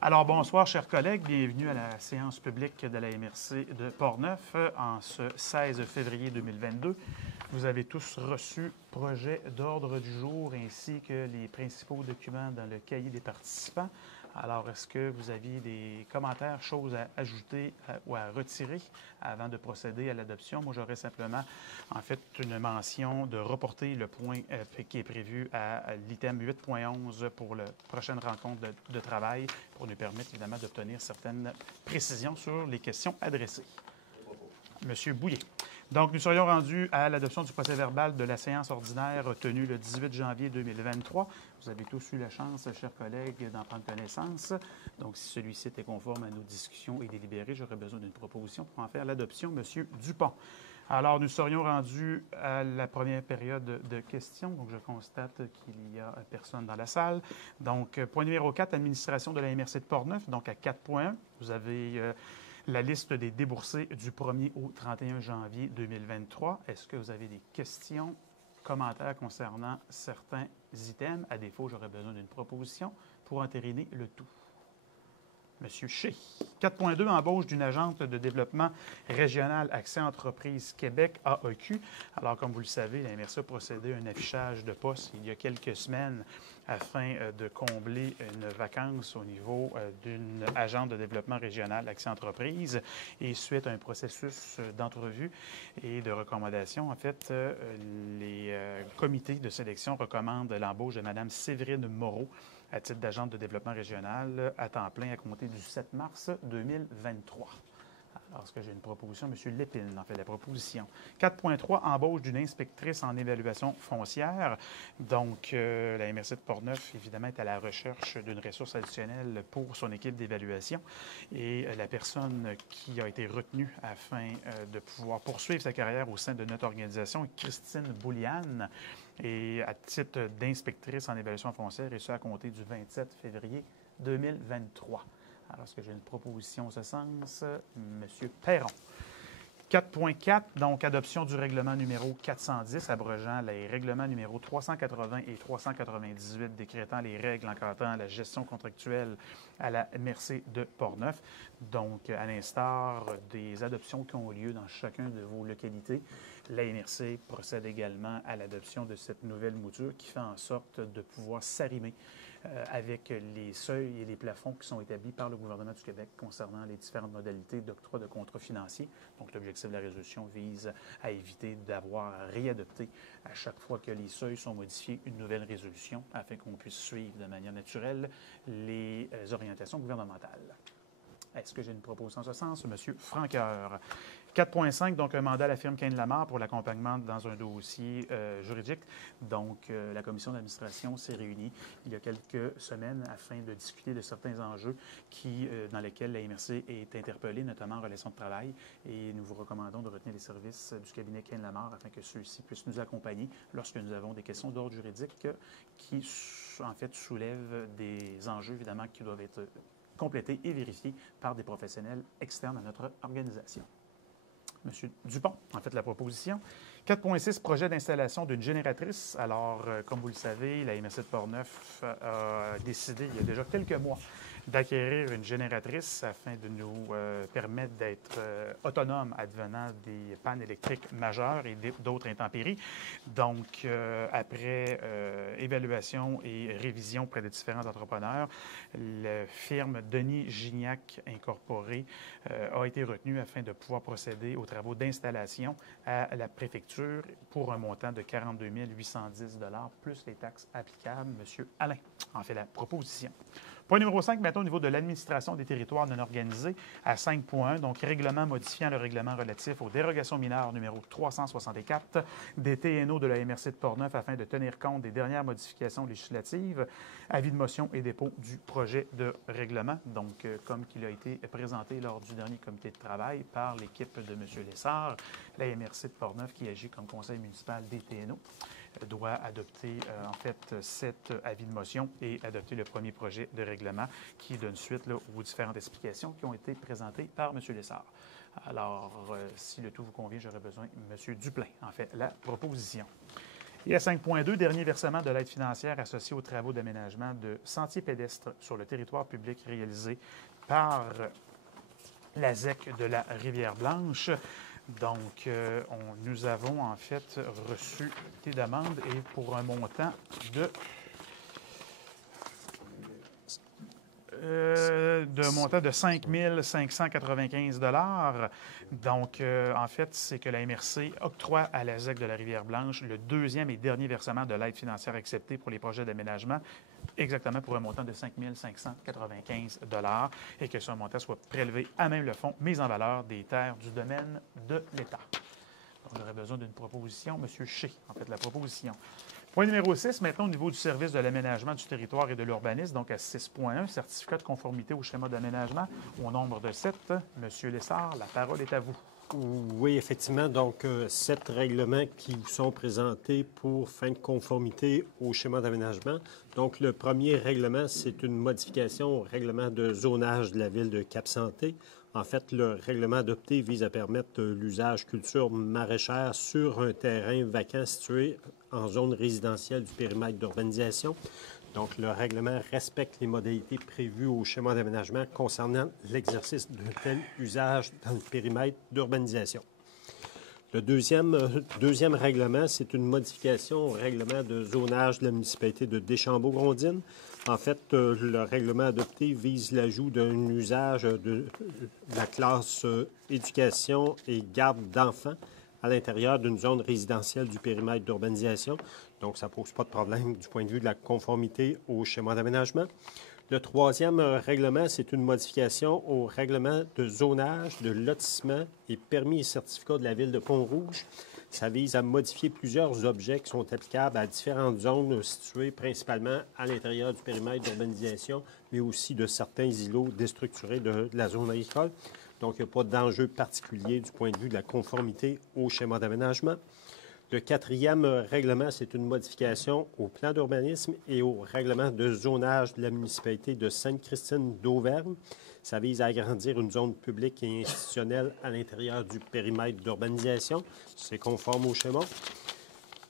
Alors, bonsoir, chers collègues. Bienvenue à la séance publique de la MRC de Portneuf en ce 16 février 2022. Vous avez tous reçu projet d'ordre du jour ainsi que les principaux documents dans le cahier des participants. Alors, est-ce que vous aviez des commentaires, choses à ajouter ou à retirer avant de procéder à l'adoption? Moi, j'aurais simplement, en fait, une mention de reporter le point qui est prévu à l'item 8.11 pour la prochaine rencontre de travail pour nous permettre, évidemment, d'obtenir certaines précisions sur les questions adressées. Monsieur Bouillet. Donc, nous serions rendus à l'adoption du procès-verbal de la séance ordinaire tenue le 18 janvier 2023. Vous avez tous eu la chance, chers collègues, d'en prendre connaissance. Donc, si celui-ci était conforme à nos discussions et délibéré, j'aurais besoin d'une proposition pour en faire l'adoption. Monsieur Dupont. Alors, nous serions rendus à la première période de questions. Donc, je constate qu'il n'y a personne dans la salle. Donc, point numéro 4, administration de la MRC de Portneuf. Donc, à 4.1, vous avez la liste des déboursés du 1er au 31 janvier 2023. Est-ce que vous avez des questions, commentaires concernant certains items? À défaut, j'aurais besoin d'une proposition pour entériner le tout. Monsieur Shea. 4.2, embauche d'une agente de développement régional Accès Entreprise Québec, AEQ. Alors, comme vous le savez, la MRC a procédé à un affichage de poste il y a quelques semaines afin de combler une vacance au niveau d'une agente de développement régional Accès Entreprise. Et suite à un processus d'entrevue et de recommandation, en fait, les comités de sélection recommandent l'embauche de Mme Séverine Moreau à titre d'agente de développement régional à temps plein à compter du 7 mars 2023. Alors, est-ce que j'ai une proposition? M. Lépine en fait la proposition. 4.3, embauche d'une inspectrice en évaluation foncière. Donc, la MRC de Portneuf, évidemment, est à la recherche d'une ressource additionnelle pour son équipe d'évaluation. Et la personne qui a été retenue afin de pouvoir poursuivre sa carrière au sein de notre organisation est Christine Bouliane. Et à titre d'inspectrice en évaluation foncière, et ce à compter du 27 février 2023. Alors, est-ce que j'ai une proposition en ce sens? Monsieur Perron. 4.4, donc adoption du règlement numéro 410, abrogeant les règlements numéro 380 et 398, décrétant les règles encadrant la gestion contractuelle à la MRC de Portneuf. Donc, à l'instar des adoptions qui ont lieu dans chacune de vos localités, la MRC procède également à l'adoption de cette nouvelle mouture qui fait en sorte de pouvoir s'arrimer avec les seuils et les plafonds qui sont établis par le gouvernement du Québec concernant les différentes modalités d'octroi de contrats financiers. Donc, l'objectif de la résolution vise à éviter d'avoir à réadopter à chaque fois que les seuils sont modifiés une nouvelle résolution afin qu'on puisse suivre de manière naturelle les orientations gouvernementales. Est-ce que j'ai une proposition en ce sens? Monsieur Franqueur. 4.5, donc un mandat à la firme Cain-Lamarre pour l'accompagnement dans un dossier juridique. Donc, la commission d'administration s'est réunie il y a quelques semaines afin de discuter de certains enjeux dans lesquels la MRC est interpellée, notamment en relation de travail. Et nous vous recommandons de retenir les services du cabinet Cain-Lamarre afin que ceux-ci puissent nous accompagner lorsque nous avons des questions d'ordre juridique qui, en fait, soulèvent des enjeux, évidemment, qui doivent être complétés et vérifiés par des professionnels externes à notre organisation. M. Dupont, en fait, la proposition. 4.6, projet d'installation d'une génératrice. Alors, comme vous le savez, la MRC de Portneuf a décidé, il y a déjà quelques mois, d'acquérir une génératrice afin de nous permettre d'être autonomes advenant des pannes électriques majeures et d'autres intempéries. Donc, après évaluation et révision auprès de différents entrepreneurs, la firme Denis Gignac Incorporé a été retenue afin de pouvoir procéder aux travaux d'installation à la préfecture pour un montant de 42 810 $ plus les taxes applicables. M. Alain en fait la proposition. Point numéro 5, maintenant au niveau de l'administration des territoires non organisés à 5.1, donc règlement modifiant le règlement relatif aux dérogations mineures numéro 364 des TNO de la MRC de Portneuf afin de tenir compte des dernières modifications législatives. Avis de motion et dépôt du projet de règlement, donc comme il a été présenté lors du dernier comité de travail par l'équipe de M. Lessard, la MRC de Portneuf qui agit comme conseil municipal des TNO. doit adopter, en fait, cet avis de motion et adopter le premier projet de règlement qui donne suite là, aux différentes explications qui ont été présentées par M. Lessard. Alors, si le tout vous convient, j'aurais besoin de M. Duplain, en fait, la proposition. Et à 5.2, dernier versement de l'aide financière associée aux travaux d'aménagement de sentiers pédestres sur le territoire public réalisé par la ZEC de la Rivière-Blanche. Donc, nous avons en fait reçu des demandes et pour un montant de 5 595 $. Donc, en fait, c'est que la MRC octroie à la ZEC de la Rivière-Blanche le deuxième et dernier versement de l'aide financière acceptée pour les projets d'aménagement, exactement pour un montant de 5 595 $ et que ce montant soit prélevé à même le fonds mis en valeur des terres du domaine de l'État. On aurait besoin d'une proposition. Monsieur Shea, en fait, la proposition. Point numéro 6, maintenant au niveau du service de l'aménagement du territoire et de l'urbanisme, donc à 6.1, certificat de conformité au schéma d'aménagement au nombre de 7. Monsieur Lessard, la parole est à vous. Oui, effectivement. Donc, 7 règlements qui vous sont présentés pour fin de conformité au schéma d'aménagement. Donc, le premier règlement, c'est une modification au règlement de zonage de la ville de Cap-Santé. En fait, le règlement adopté vise à permettre l'usage culture maraîchère sur un terrain vacant situé en zone résidentielle du périmètre d'urbanisation. Donc, le règlement respecte les modalités prévues au schéma d'aménagement concernant l'exercice d'un tel usage dans le périmètre d'urbanisation. Le deuxième règlement, c'est une modification au règlement de zonage de la municipalité de Deschambault-Grondines. En fait, le règlement adopté vise l'ajout d'un usage de la classe éducation et garde d'enfants à l'intérieur d'une zone résidentielle du périmètre d'urbanisation. Donc, ça ne pose pas de problème du point de vue de la conformité au schéma d'aménagement. Le troisième règlement, c'est une modification au règlement de zonage, de lotissement et permis et certificats de la ville de Pont-Rouge. Ça vise à modifier plusieurs objets qui sont applicables à différentes zones situées principalement à l'intérieur du périmètre d'urbanisation, mais aussi de certains îlots déstructurés de la zone agricole. Donc, il n'y a pas d'enjeu particulier du point de vue de la conformité au schéma d'aménagement. Le quatrième règlement, c'est une modification au plan d'urbanisme et au règlement de zonage de la municipalité de Sainte-Christine d'Auvergne. Ça vise à agrandir une zone publique et institutionnelle à l'intérieur du périmètre d'urbanisation. C'est conforme au schéma.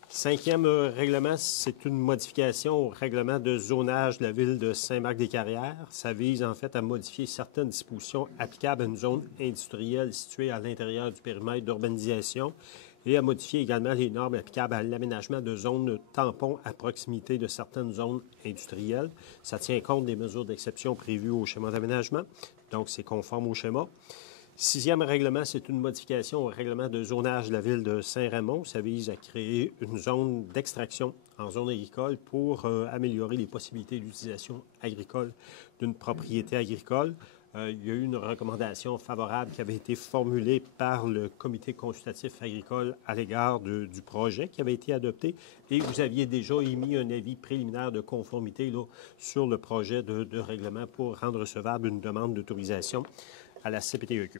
Cinquième règlement, c'est une modification au règlement de zonage de la ville de Saint-Marc-des-Carrières. Ça vise en fait à modifier certaines dispositions applicables à une zone industrielle située à l'intérieur du périmètre d'urbanisation et à modifier également les normes applicables à l'aménagement de zones tampons à proximité de certaines zones industrielles. Ça tient compte des mesures d'exception prévues au schéma d'aménagement, donc c'est conforme au schéma. Sixième règlement, c'est une modification au règlement de zonage de la ville de Saint-Raymond. Ça vise à créer une zone d'extraction en zone agricole pour améliorer les possibilités d'utilisation agricole d'une propriété agricole. Il y a eu une recommandation favorable qui avait été formulée par le comité consultatif agricole à l'égard du projet qui avait été adopté et vous aviez déjà émis un avis préliminaire de conformité là, sur le projet de règlement pour rendre recevable une demande d'autorisation à la CPTEQ.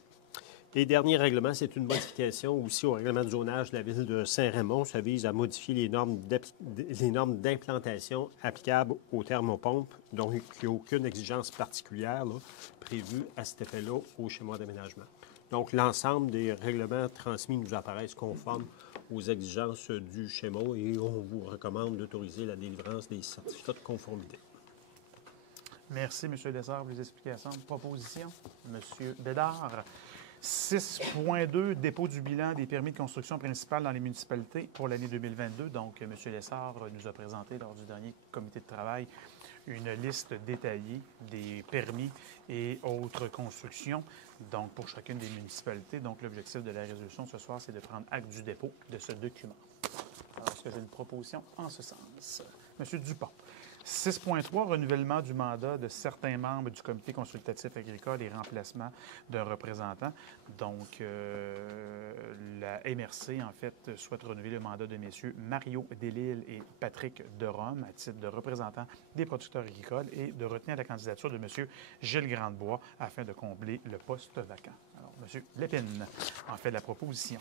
Et dernier règlement, c'est une modification aussi au règlement de zonage de la ville de Saint-Raymond. Ça vise à modifier les normes d'implantation applicables aux thermopompes. Donc, il n'y a aucune exigence particulière là, prévue à cet effet-là au schéma d'aménagement. Donc, l'ensemble des règlements transmis nous apparaissent conformes aux exigences du schéma et on vous recommande d'autoriser la délivrance des certificats de conformité. Merci, M. Lessard, pour les explications. Proposition, M. Bédard. 6.2, dépôt du bilan des permis de construction principale dans les municipalités pour l'année 2022. Donc, M. Lessard nous a présenté lors du dernier comité de travail une liste détaillée des permis et autres constructions, donc pour chacune des municipalités. Donc, l'objectif de la résolution ce soir, c'est de prendre acte du dépôt de ce document. Alors, est-ce que j'ai une proposition en ce sens? M. Dupont. 6.3, renouvellement du mandat de certains membres du comité consultatif agricole et remplacement d'un représentant. Donc, la MRC, en fait, souhaite renouveler le mandat de messieurs Mario Delisle et Patrick Derome à titre de représentants des producteurs agricoles et de retenir la candidature de monsieur Gilles Grandebois afin de combler le poste vacant. Alors, monsieur Lépine en fait la proposition.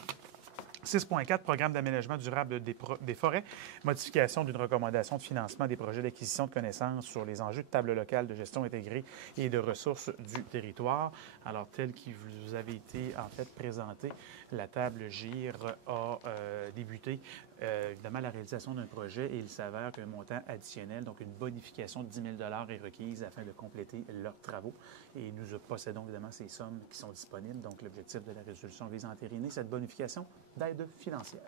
6.4, programme d'aménagement durable des forêts, modification d'une recommandation de financement des projets d'acquisition de connaissances sur les enjeux de table locale de gestion intégrée et de ressources du territoire. Alors, tel qu'il vous avait été en fait présenté, la table GIR a débuté évidemment la réalisation d'un projet et il s'avère qu'un montant additionnel, donc une bonification de 10 000 est requise afin de compléter leurs travaux. Et nous possédons évidemment ces sommes qui sont disponibles. Donc, l'objectif de la résolution vise à entériner cette bonification d'aide financière.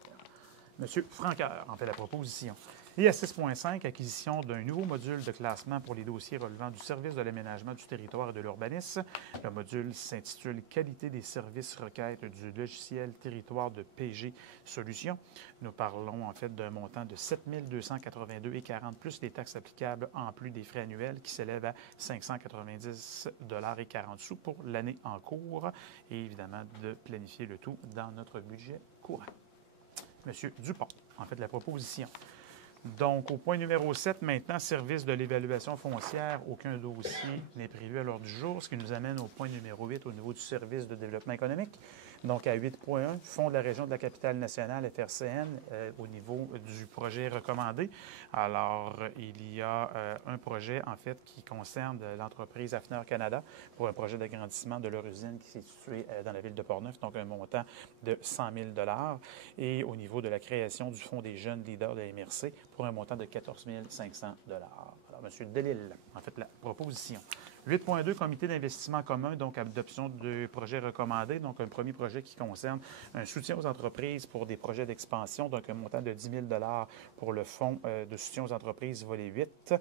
M. Franqueur en fait la proposition. Et à 6.5, acquisition d'un nouveau module de classement pour les dossiers relevant du service de l'aménagement du territoire et de l'urbanisme. Le module s'intitule « Qualité des services requêtes du logiciel territoire de PG Solutions ». Nous parlons en fait d'un montant de 7 282,40 plus les taxes applicables en plus des frais annuels qui s'élèvent à 590,40 pour l'année en cours et évidemment de planifier le tout dans notre budget courant. M. Dupont en fait la proposition. Donc, au point numéro 7, maintenant, service de l'évaluation foncière. Aucun dossier n'est prévu à l'ordre du jour, ce qui nous amène au point numéro 8 au niveau du service de développement économique. Donc, à 8.1, Fonds de la région de la capitale nationale, FRCN, au niveau du projet recommandé. Alors, il y a un projet, en fait, qui concerne l'entreprise Hafner Canada pour un projet d'agrandissement de leur usine qui est située dans la ville de Portneuf, donc un montant de 100 000 et au niveau de la création du Fonds des jeunes leaders de la MRC pour un montant de 14 500 Alors, M. Delisle, en fait, la proposition. 8.2, comité d'investissement commun, donc adoption de projets recommandés. Donc, un premier projet qui concerne un soutien aux entreprises pour des projets d'expansion, donc un montant de 10 000 pour le fonds de soutien aux entreprises volet 8.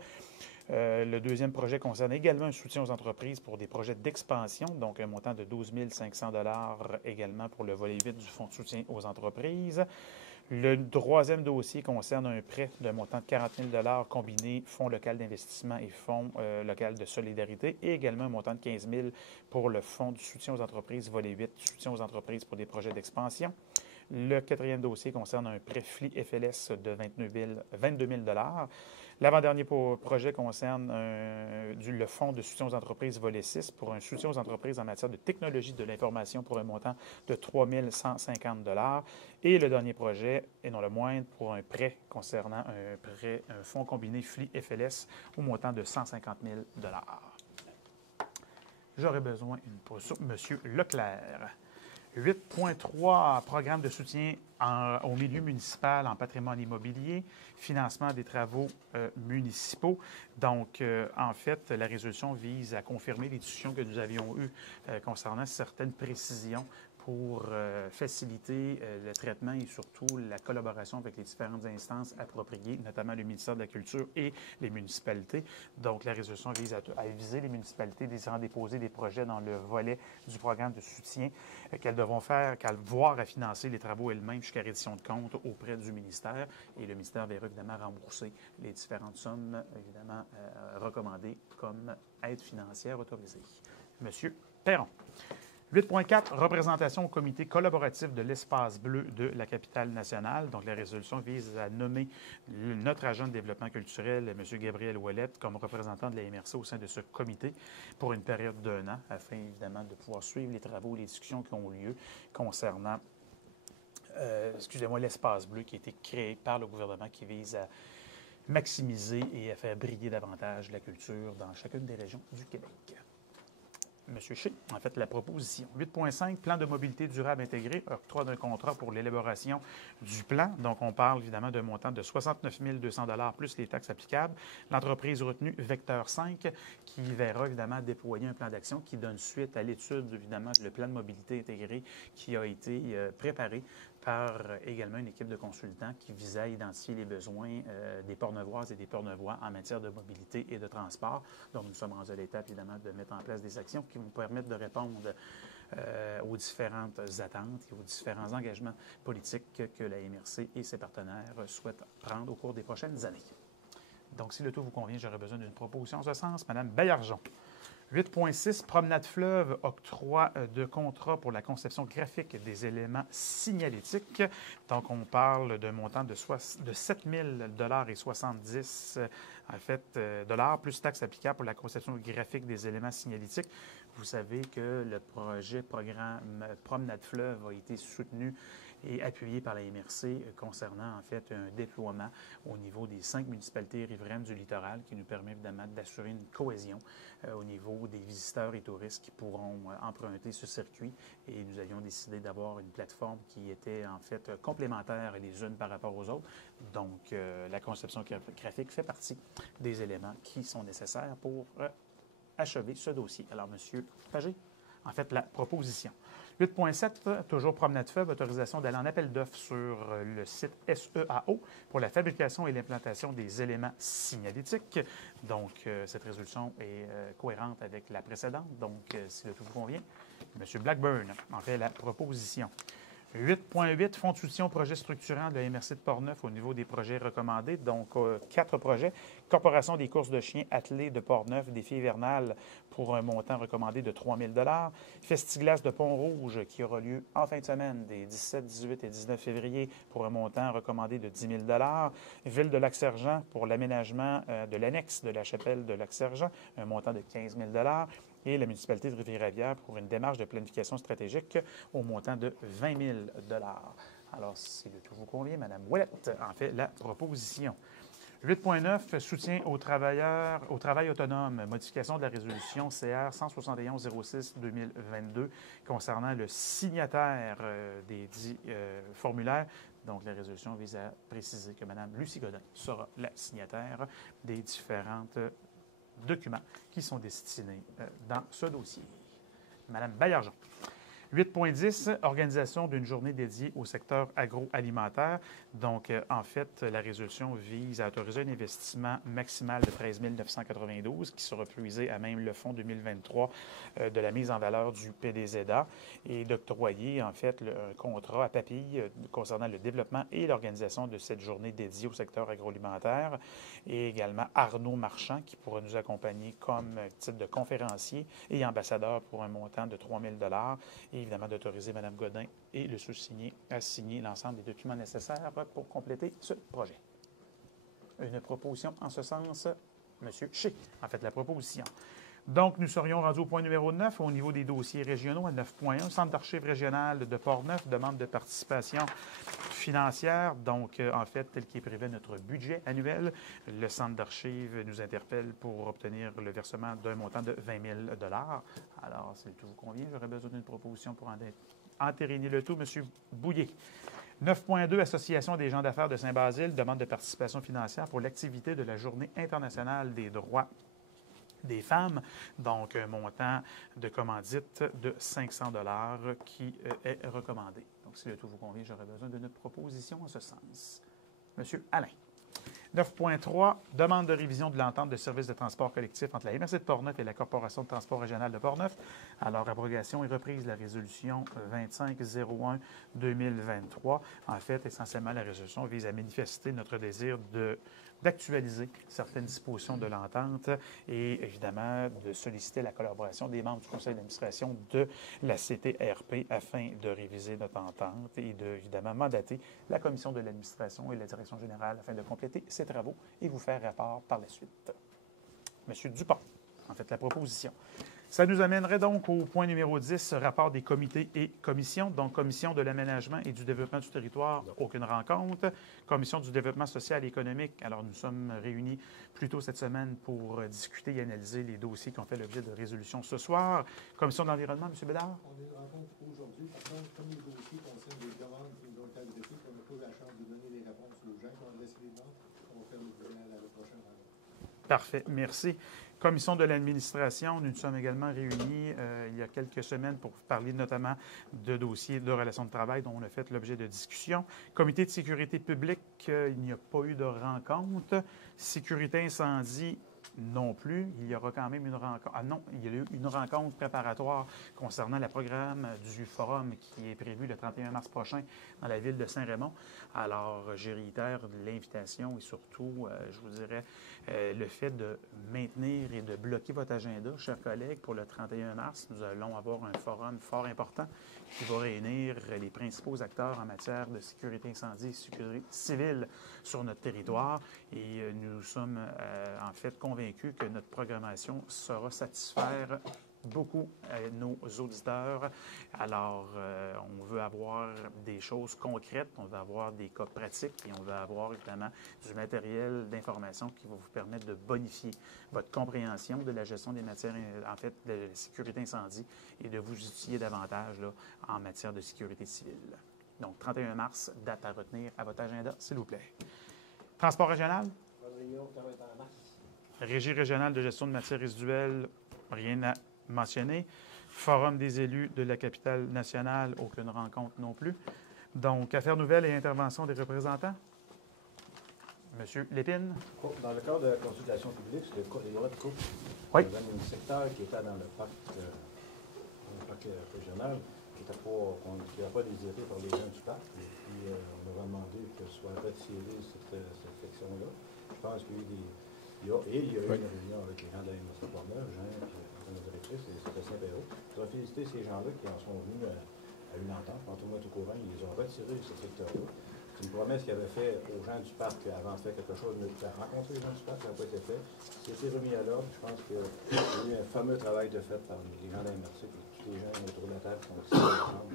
Le deuxième projet concerne également un soutien aux entreprises pour des projets d'expansion, donc un montant de 12 500 également pour le volet 8 du fonds de soutien aux entreprises. Le troisième dossier concerne un prêt d'un montant de 40 000 combiné fonds local d'investissement et fonds local de solidarité et également un montant de 15 000 pour le fonds du soutien aux entreprises volet 8, soutien aux entreprises pour des projets d'expansion. Le quatrième dossier concerne un prêt FLS de 22 000 L'avant-dernier projet concerne le fonds de soutien aux entreprises volet 6 pour un soutien aux entreprises en matière de technologie de l'information pour un montant de 3 150 Et le dernier projet, et non le moindre, pour un prêt concernant un fonds combiné FLS au montant de 150 000 J'aurais besoin d'une pause sur M. Leclerc. 8.3, programme de soutien au milieu municipal en patrimoine immobilier, financement des travaux municipaux. Donc, en fait, la résolution vise à confirmer les discussions que nous avions eues concernant certaines précisions pour faciliter le traitement et surtout la collaboration avec les différentes instances appropriées, notamment le ministère de la Culture et les municipalités. Donc, la résolution vise à viser les municipalités désirant déposer des projets dans le volet du programme de soutien qu'elles devront faire, qu'elles voir à financer les travaux elles-mêmes jusqu'à reddition de comptes auprès du ministère. Et le ministère verra évidemment rembourser les différentes sommes, évidemment, recommandées comme aide financière autorisée. Monsieur Perron. 8.4, représentation au comité collaboratif de l'espace bleu de la capitale nationale. Donc, la résolution vise à nommer notre agent de développement culturel, M. Gabriel Ouellette, comme représentant de la MRC au sein de ce comité pour une période d'1 an, afin évidemment de pouvoir suivre les travaux et les discussions qui ont lieu concernant, l'espace bleu qui a été créé par le gouvernement qui vise à maximiser et à faire briller davantage la culture dans chacune des régions du Québec. M. Shea, en fait, la proposition. 8.5, plan de mobilité durable intégré, octroi d'un contrat pour l'élaboration du plan. Donc, on parle évidemment d'un montant de 69 200 plus les taxes applicables. L'entreprise retenue Vecteur 5, qui verra évidemment déployer un plan d'action qui donne suite à l'étude, évidemment, le plan de mobilité intégré qui a été préparé par également une équipe de consultants qui visait à identifier les besoins des Portneuvoises et des Portneuvois en matière de mobilité et de transport. Donc, nous sommes rendus à l'étape, évidemment, de mettre en place des actions qui vont permettre de répondre aux différentes attentes et aux différents engagements politiques que la MRC et ses partenaires souhaitent prendre au cours des prochaines années. Donc, si le tout vous convient, j'aurais besoin d'une proposition en ce sens. Madame Baillargeon. 8.6, promenade fleuve, octroi de contrat pour la conception graphique des éléments signalétiques. Donc, on parle d'un montant de 7 000 et 70 dollars, plus taxes applicables pour la conception graphique des éléments signalétiques. Vous savez que le programme Promenade Fleuve a été soutenu et appuyé par la MRC concernant en fait un déploiement au niveau des 5 municipalités riveraines du littoral qui nous permet évidemment d'assurer une cohésion au niveau des visiteurs et touristes qui pourront emprunter ce circuit. Et nous avions décidé d'avoir une plateforme qui était en fait complémentaire les unes par rapport aux autres. Donc, la conception graphique fait partie des éléments qui sont nécessaires pour achever ce dossier. Alors, M. Pagé, en fait, la proposition. 8.7, toujours Promenade Fleuve, autorisation d'aller en appel d'offres sur le site SEAO pour la fabrication et l'implantation des éléments signalétiques. Donc, cette résolution est cohérente avec la précédente. Donc, si le tout vous convient, M. Blackburn en fait la proposition. 8.8, fonds de soutien aux projets structurants de la MRC de Portneuf au niveau des projets recommandés. Donc, 4 projets. Corporation des courses de chiens attelés de Portneuf, défi hivernal pour un montant recommandé de 3 000 Festiglas de Pont-Rouge qui aura lieu en fin de semaine des 17, 18 et 19 février pour un montant recommandé de 10 000 Ville de Lac-Sergent pour l'aménagement de l'annexe de la chapelle de Lac-Sergent, un montant de 15 000 et la municipalité de Rivière-Rivière pour une démarche de planification stratégique au montant de 20 000 Alors, si le tout vous convient, Mme Ouellette en fait la proposition. 8.9, soutien aux travailleurs, au travail autonome, modification de la résolution CR 171-06-2022 concernant le signataire des dits formulaires. Donc, la résolution vise à préciser que Mme Lucie Godin sera la signataire des différentes documents qui sont destinés dans ce dossier. Madame Baillargeon. 8.10, organisation d'une journée dédiée au secteur agroalimentaire. Donc, en fait, la résolution vise à autoriser un investissement maximal de 13 992 qui sera puisé à même le fonds 2023 de la mise en valeur du PDZA et d'octroyer, en fait, un contrat à Papille concernant le développement et l'organisation de cette journée dédiée au secteur agroalimentaire et également Arnaud Marchand qui pourra nous accompagner comme titre de conférencier et ambassadeur pour un montant de 3 000 et évidemment d'autoriser Mme Godin et le sous-signé à signer l'ensemble des documents nécessaires pour compléter ce projet. Une proposition en ce sens, M. Shea, en fait, la proposition. Donc, nous serions rendus au point numéro 9 au niveau des dossiers régionaux à 9.1. Centre d'archives régional de Portneuf demande de participation financière. Donc, en fait, tel qu'il est prévu notre budget annuel, le centre d'archives nous interpelle pour obtenir le versement d'un montant de 20 000 Alors, si tout vous convient, j'aurais besoin d'une proposition pour entériner le tout. M. Bouillet. 9.2, Association des gens d'affaires de Saint-Basile demande de participation financière pour l'activité de la Journée internationale des droits des femmes, donc un montant de commandite de 500 qui est recommandé. Donc, si le tout vous convient, j'aurais besoin d'une proposition en ce sens. Monsieur Alain. 9.3, demande de révision de l'entente de services de transport collectif entre la MRC de Portneuf et la Corporation de transport régional de Portneuf. Alors, abrogation et reprise de la résolution 25-01-2023. En fait, essentiellement, la résolution vise à manifester notre désir d'actualiser certaines dispositions de l'entente et, évidemment, de solliciter la collaboration des membres du conseil d'administration de la CTRP afin de réviser notre entente et de, évidemment, mandater la commission de l'administration et la direction générale afin de compléter ces travaux et vous faire rapport par la suite. Monsieur Dupont, en fait, la proposition. Ça nous amènerait donc au point numéro 10, rapport des comités et commissions. Donc, commission de l'aménagement et du développement du territoire, aucune rencontre. Commission du développement social et économique. Alors, nous sommes réunis plus tôt cette semaine pour discuter et analyser les dossiers qui ont fait l'objet de résolution ce soir. Commission de l'environnement, M. Bédard. On est en rencontre aujourd'hui. Par contre, comme les dossiers concernent des demandes qui nous ont été adressées, qu'on n'a pas eu la chance de donner les réponses aux gens qui ont adressé les demandes, on va faire le bilan à la prochaine rencontre. Parfait, merci. Commission de l'administration, nous nous sommes également réunis il y a quelques semaines pour parler notamment de dossiers de relations de travail dont on a fait l'objet de discussions. Comité de sécurité publique, il n'y a pas eu de rencontre. Sécurité incendie, non plus. Il y aura quand même une rencontre. Ah non, il y a eu une rencontre préparatoire concernant le programme du forum qui est prévu le 31 mars prochain dans la ville de Saint-Raymond. Alors, je réitère l'invitation et surtout, je vous dirais, le fait de maintenir et de bloquer votre agenda, chers collègues, pour le 31 mars. Nous allons avoir un forum fort important qui va réunir les principaux acteurs en matière de sécurité incendie et sécurité civile sur notre territoire. Et nous sommes en fait convaincus que notre programmation saura satisfaire beaucoup nos auditeurs. Alors, on veut avoir des choses concrètes, on veut avoir des cas pratiques et on veut avoir évidemment du matériel d'information qui va vous permettre de bonifier votre compréhension de la gestion des matières, en fait, de la sécurité incendie et de vous outiller davantage là, en matière de sécurité civile. Donc, 31 mars, date à retenir à votre agenda, s'il vous plaît. Transport régional? Régie régionale de gestion de matières résiduelles, rien à mentionner. Forum des élus de la capitale nationale, aucune rencontre non plus. Donc, affaires nouvelles et intervention des représentants. Monsieur Lépine. Dans le cadre de la consultation publique sur les droits de coupe, Oui. il y avait un secteur qui était dans le parc régional qui n'avait pas désiré par les gens du parc. Et puis, on avait demandé que soit retirée cette section-là. Je pense qu'il y a eu il y a eu une réunion avec les gens de la MRC Portneuf, Jean et la directrice, et c'était Saint-Péro. Je voudrais féliciter ces gens-là qui en sont venus à une entente. Quand tout le monde est au courant, ils les ont retirés de ce secteur-là. C'est une promesse qu'ils avaient faite aux gens du parc avant de faire quelque chose, de faire rencontrer les gens du parc, ça n'a pas été fait. C'était remis à l'ordre. Je pense qu'il y a eu un fameux travail de fait par les gens de la MRC, et tous les gens autour de la table qui sont ici ensemble.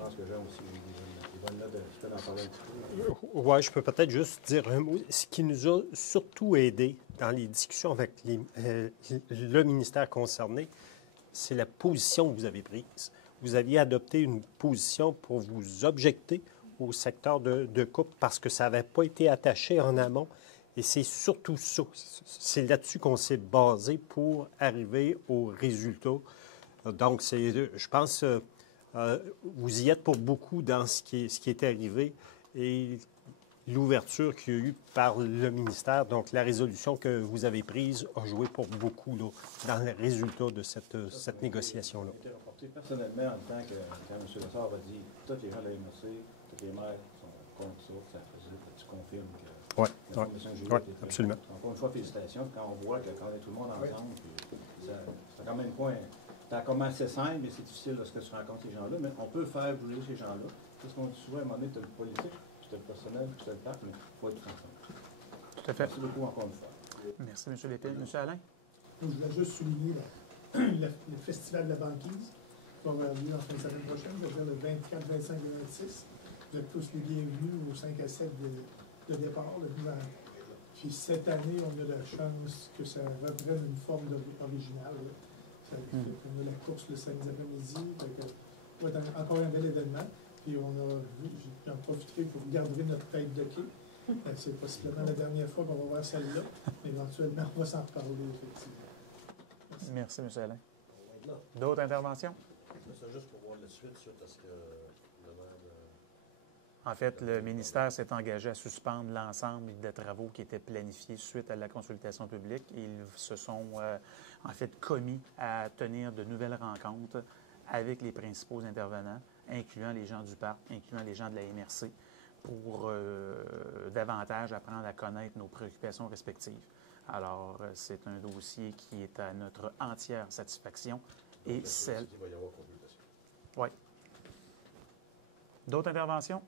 Je pense que Jean aussi a eu des bonnes notes. Tu peux en parler un petit peu? Oui, je peux peut-être juste dire un mot. Ce qui nous a surtout aidé dans les discussions avec le ministère concerné, c'est la position que vous avez prise. Vous aviez adopté une position pour vous objecter au secteur de coupe parce que ça n'avait pas été attaché en amont. Et c'est surtout ça. C'est là-dessus qu'on s'est basé pour arriver au résultat. Donc, je pense, vous y êtes pour beaucoup dans ce qui est arrivé et l'ouverture qu'il y a eu par le ministère. Donc, la résolution que vous avez prise a joué pour beaucoup là, dans le résultat de cette négociation-là. Personnellement, en tant que quand M. Lessard a dit tous les gens de la MRC, tous les maires sont contre ça tu confirmes que la formation que j'ai eue était absolument. Encore une fois, félicitations. Quand on voit que quand on est tout le monde ensemble, c'est quand même pas c'est commencé simple, mais c'est difficile lorsque tu rencontres ces gens-là, mais on peut faire bouger ces gens-là. C'est ce qu'on dit souvent, à un moment donné, tu as le politique, puis tu as le personnel, puis tu as le parc, mais il faut être tout ensemble. Tout à fait. Merci beaucoup encore une fois. Merci, M. Lépine. M. Alain? Je voulais juste souligner le festival de la banquise qui va avoir lieu en fin de semaine prochaine, c'est-à-dire le 24, 25 et 26. Vous êtes tous les bienvenus aux 5 à 7 de départ. Puis cette année, on a la chance que ça reprenne une forme originale. On a la course le samedi après-midi. Ça va être encore un bel événement. Puis j'en profiterai pour garder notre tête de quai. C'est possiblement la dernière fois qu'on va voir celle-là. Éventuellement, on va s'en reparler, effectivement. Merci, M. Alain. D'autres interventions? C'est juste pour voir la suite à ce que le maire En fait, le ministère s'est engagé à suspendre l'ensemble des travaux qui étaient planifiés suite à la consultation publique. Ils se sont en fait commis à tenir de nouvelles rencontres avec les principaux intervenants, incluant les gens du parc, incluant les gens de la MRC, pour davantage apprendre à connaître nos préoccupations respectives. Alors, c'est un dossier qui est à notre entière satisfaction et celle... Il va y avoir consultation. Oui. D'autres interventions?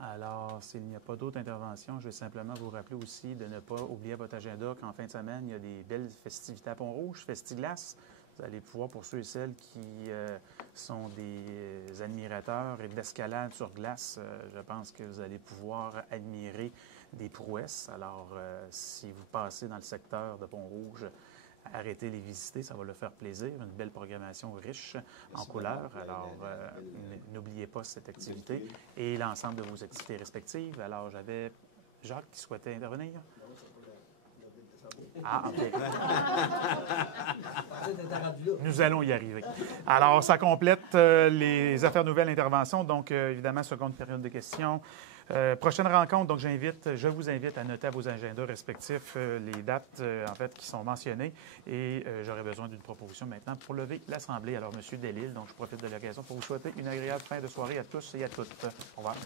Alors, s'il n'y a pas d'autres interventions, je vais simplement vous rappeler aussi de ne pas oublier à votre agenda qu'en fin de semaine, il y a des belles festivités à Pont-Rouge, Festiglace. Vous allez pouvoir, pour ceux et celles qui sont des admirateurs et d'escalade sur glace, je pense que vous allez pouvoir admirer des prouesses. Alors, si vous passez dans le secteur de Pont-Rouge, arrêtez les visiter, ça va leur faire plaisir. Une belle programmation riche en couleurs. Alors, n'oubliez pas cette activité et l'ensemble de vos activités respectives. Alors, j'avais Jacques qui souhaitait intervenir. Ah, OK. Nous allons y arriver. Alors, ça complète les affaires nouvelles interventions. Donc, évidemment, seconde période de questions. Prochaine rencontre, donc je vous invite à noter à vos agendas respectifs les dates, en fait, qui sont mentionnées. Et j'aurai besoin d'une proposition maintenant pour lever l'Assemblée. Alors, M. Delisle, donc je profite de l'occasion pour vous souhaiter une agréable fin de soirée à tous et à toutes. Au revoir.